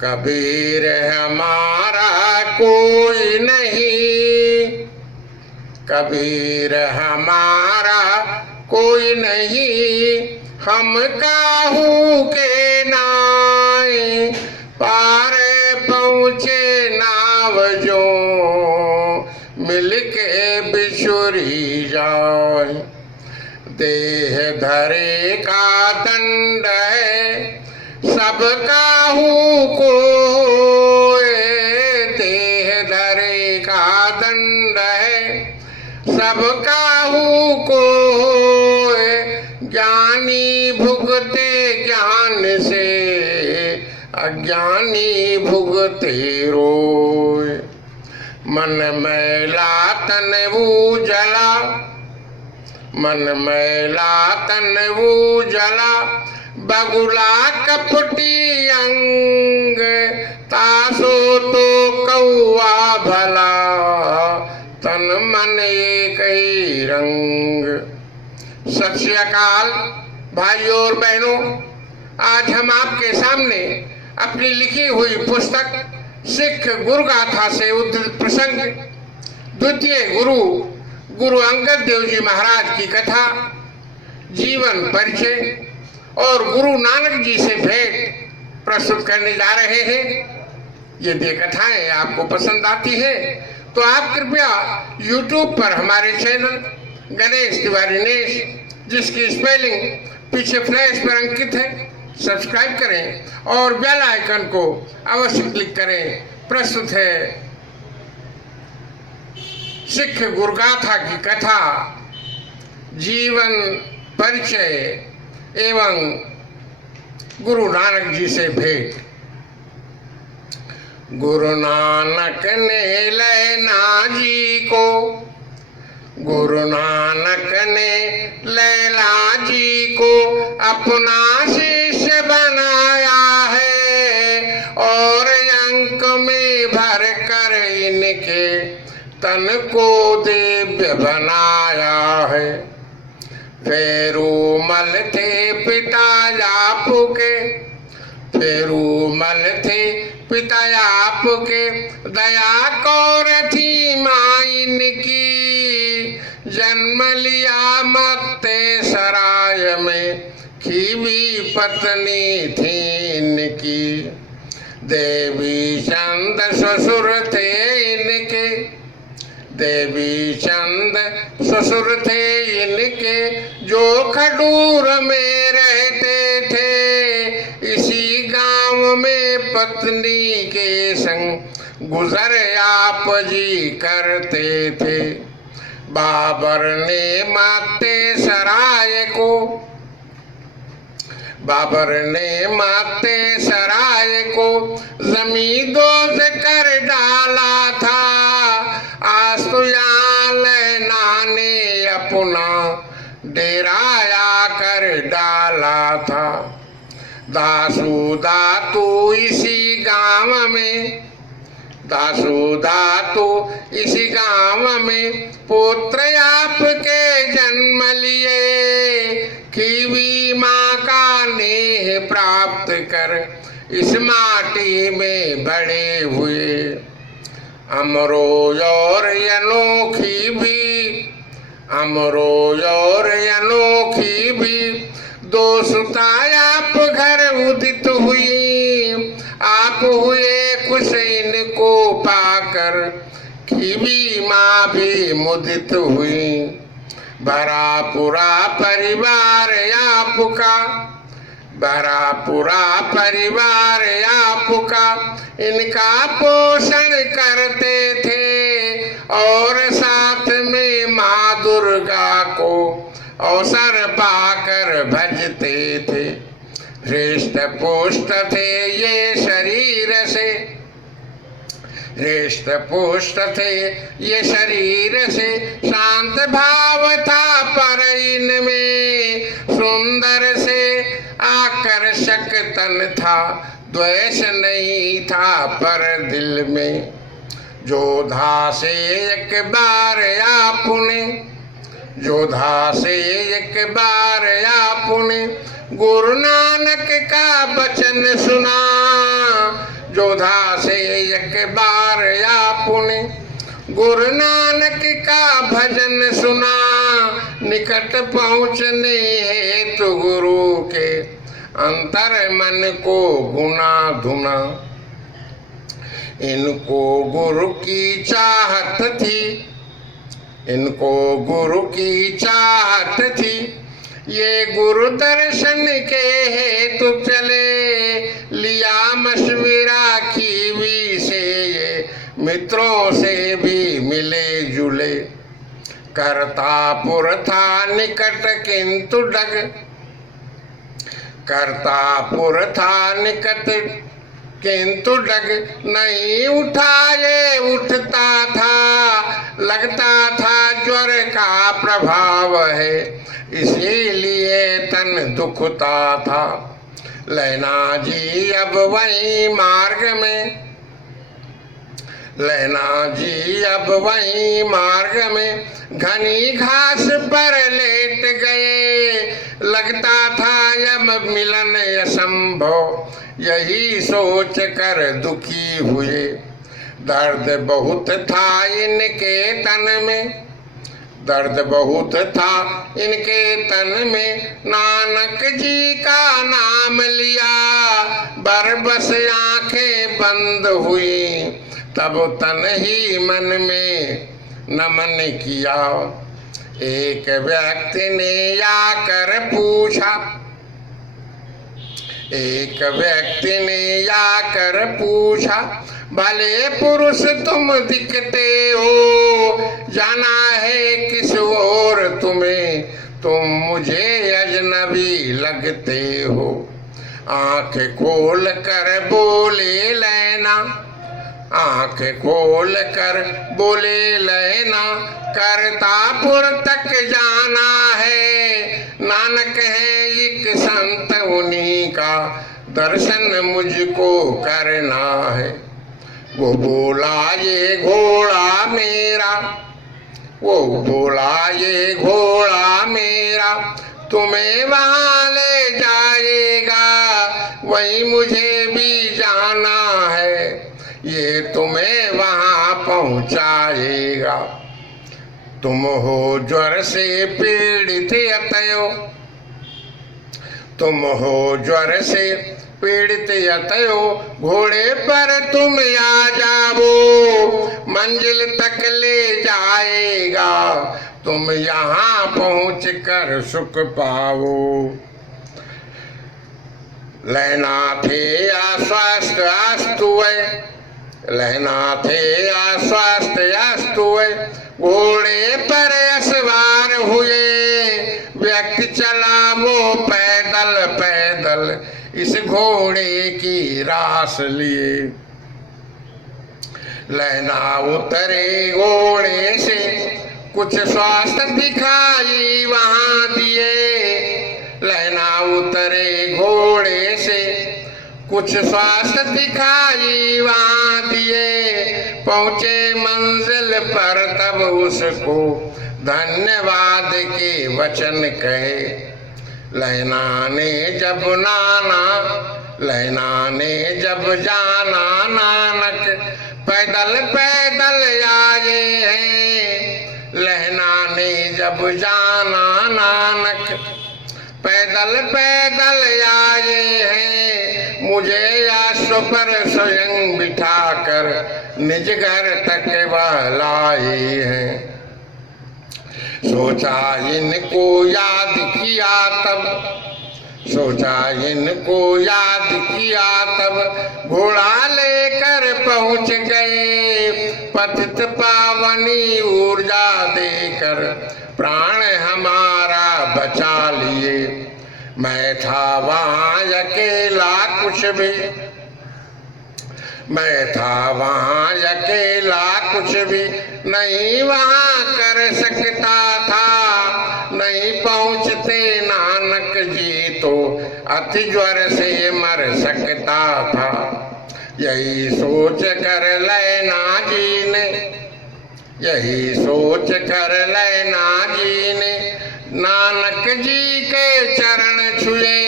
कबीर हमारा कोई नहीं, कबीर हमारा कोई नहीं, हम काहू के नाई, पार पहुँचे नाव जो मिलके बिछुरी जाए। देह धरे का दंड है सब काहू को, देह धरे का दंड है सब काहू को, ज्ञानी भुगते ज्ञान से अज्ञानी भुगते रोए। मन मैला तन उजला, मन मैला तन उजला, बगुला कपटी अंग, तासो तो कौआ भला, तन मन एक ही रंग। सत श्री अकाल भाइयों और बहनों, आज हम आपके सामने अपनी लिखी हुई पुस्तक सिख गुरु गाथा से उद्धृत प्रसंग द्वितीय गुरु गुरु अंगद देव जी महाराज की कथा, जीवन परिचय और गुरु नानक जी से भेंट प्रस्तुत करने जा रहे हैं। यदि ये कथाएं आपको पसंद आती है तो आप कृपया YouTube पर हमारे चैनल गणेश तिवारी नेश, जिसकी स्पेलिंग पीछे फ्लैश पर अंकित है, सब्सक्राइब करें और बेल आइकन को अवश्य क्लिक करें। प्रस्तुत है सिख गुरगाथा की कथा, जीवन परिचय एवं गुरु नानक जी से भेंट। गुरु नानक ने लैला जी को, गुरु नानक ने लैला जी को अपना शिष्य बनाया है, और अंक में भर कर इनके तन को दिव्य बनाया है। फेरूमल थे पिता आपके, फेरूमल थे पिता आपके, दया कौर थी माँ इनकी, जन्म लिया मत्ते सराय में, खीवी पत्नी थी इनकी। देवी चंद ससुर थे इनके, देवी चंद ससुर थे इनके, जो खडूर में रहते थे, इसी गांव में पत्नी के संग गुजर आप जी करते थे। बाबर ने माते सराय को, बाबर ने माते सराय को जमींदोज कर डाला था, आसुयाल नाने अपना डेराया कर डाला था। दासू दातू इसी गांव में, दासू दातू इसी गांव में, पुत्र आपके जन्म लिए, खीवी माँ का नेह प्राप्त कर इस माटी में बड़े हुए। अमरो और अनोखी भी, अमरो और अनोखी भी, दो सुताएं आप घर उदित हुई, आप हुए खुश इनको पाकर, खीवी माँ भी मुदित हुई। भरा पूरा परिवार आपका, भरा पूरा परिवार आपका, इनका पोषण करते थे, और साथ में माँ दुर्गा को अवसर पाकर भजते थे। हृष्ट पुष्ट थे ये शरीर से, हृष्ट पुष्ट थे ये शरीर से, शांत भाव था पर इनमें, सुंदर से आकर्षक तन था, द्वेष नहीं था पर दिल में। जोधा से एक बार आपने, जोधा से एक बार आपने गुरु नानक का वचन सुना, गुरु नानक का भजन सुना, निकट पहुँचने हेतु गुरु के अंतर मन को गुना धुना। इनको गुरु की चाहत थी, इनको गुरु की चाहत थी, ये गुरु दर्शन के हेतु चले। लिया मशविरा कीवी से, ये मित्रों से भी मिले जुले। करतापुर था निकट किंतु डग, करतापुर था निकट किंतु डग नहीं उठाए उठता था। लगता था ज्वर का प्रभाव है, इसीलिए तन दुखता था। लैना जी अब वही मार्ग में, लैना जी अब वही मार्ग में घनी घास पर लेट गए। लगता था अब मिलन असंभव, यही सोच कर दुखी हुए। दर्द बहुत था इनके तन में, दर्द बहुत था इनके तन में। नानक जी का नाम लिया, बरबस आंखें बंद हुई। तब तन ही मन में नमन किया। एक व्यक्ति ने आकर पूछा, एक व्यक्ति ने आकर पूछा, भले पुरुष तुम दिखते हो, जाना है किस ओर तुम्हें, तुम मुझे अजनबी लगते हो। आंख खोल कर बोले लैना, आंख खोल कर बोले लैना, करतापुर तक जाना है। नानक है एक संत, उन्हीं का दर्शन मुझको करना है। वो बोला ये घोड़ा मेरा, वो बोला ये घोड़ा मेरा, तुम्हें वहाँ ले जाएगा, वहीं मुझे भी जाना है, ये तुम्हें वहाँ पहुँचाएगा। तुम हो ज्वर से पीड़ित अतयो, तुम हो ज्वर से पीड़ित अतयो, घोड़े पर तुम आ जाओ, मंजिल तक ले जाएगा, तुम यहाँ पहुँच कर सुख पाओ। लैना थे आश्वस्त अस्तुए, लहना थे आश्वस्त अस्तुए, घोड़े पर सवार हुए। व्यक्ति चला वो पैदल पैदल, इस घोड़े की रास लिए। लहना उतरे घोड़े से, कुछ स्वास्थ्य दिखाई वहाँ दिए। लहना उतरे घोड़े से, कुछ स्वास्थ्य दिखाई वहाँ दिए। पहुँचे मंजिल पर तब उसको धन्यवाद के वचन कहे। लहना ने जब नाना, लहना ने जब जाना, नानक पैदल पैदल आए हैं। लहना ने जब जाना, नानक पैदल पैदल आए हैं। मुझे आश्व पर स्वयं बिठाकर निज घर तक वह लाए हैं। सोचा इनको याद किया तब, सोचा इनको याद किया तब, घोड़ा लेकर पहुँच गए। पतित पावनी ऊर्जा देकर प्राण हमारा बचा लिए। मैं था वहाँ अकेला कुछ भी, मैं था वहाँ अकेला कुछ भी नहीं वहाँ कर सकता था। नहीं पहुँचते नानक जी तो अति ज्वर से मर सकता था। यही सोच कर लैना जी ने, यही सोच कर लैना जी ने नानक जी के चरण छुए।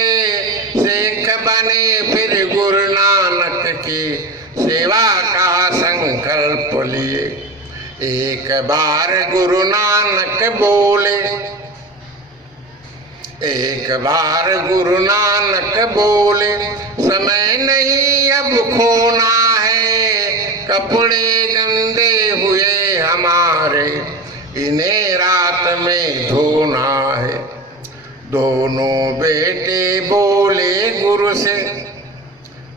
शेख बने फिर गुरु नानक की सेवा का संकल्प लिए। एक बार गुरु नानक बोले, एक बार गुरु नानक बोले, समय नहीं अब खोना है, कपड़े गंदे हुए हमारे, इन्हें रात में धोना है। दोनों बेटे बोले गुरु से,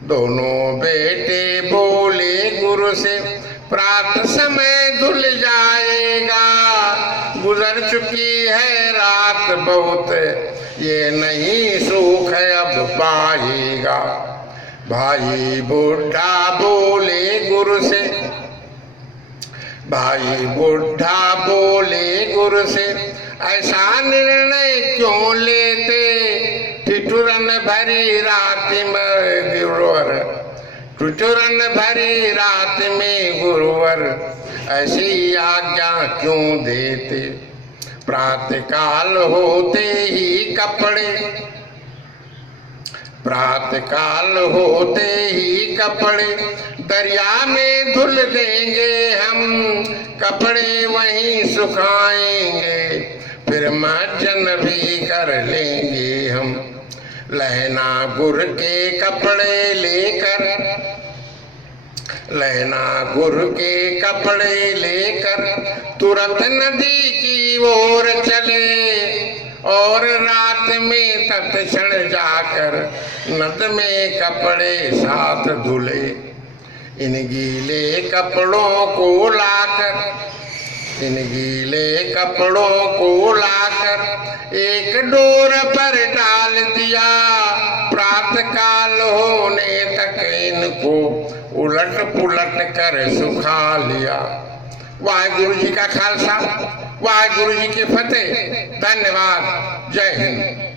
दोनों बेटे बोले गुरु से, प्रातः समय धुल जाएगा, गुजर चुकी है रात बहुत, ये नहीं सुख अब पाएगा। भाई बुढ़ा बोले गुरु से, भाई बुढ़ा बोले गुरु से, ऐसा निर्णय क्यों लेते, ठिठुरन भरी रात में गुरुवर, ठिठुरन भरी रात में गुरुवर, ऐसी आज्ञा क्यों देते। प्रातः काल होते ही कपड़े, प्रातः काल होते ही कपड़े, दरिया में धुल देंगे हम, कपड़े वहीं सुखाएंगे, फिर मार्जन भी कर लेंगे हम। लहना गुर के कपड़े लेकर, लहना गुर के कपड़े लेकर, तुरंत नदी की ओर चले, और रात में तत्क्षण जाकर नद में कपड़े साथ धुले। इन गीले कपड़ों को लाकर, इन गीले कपड़ों को लाकर एक डोर पर डाल दिया, प्रातः काल होने तक इनको उलट पुलट कर सुखा लिया। वाहिगुरु जी का खालसा, वाहिगुरु जी की फतेह। धन्यवाद। जय हिंद।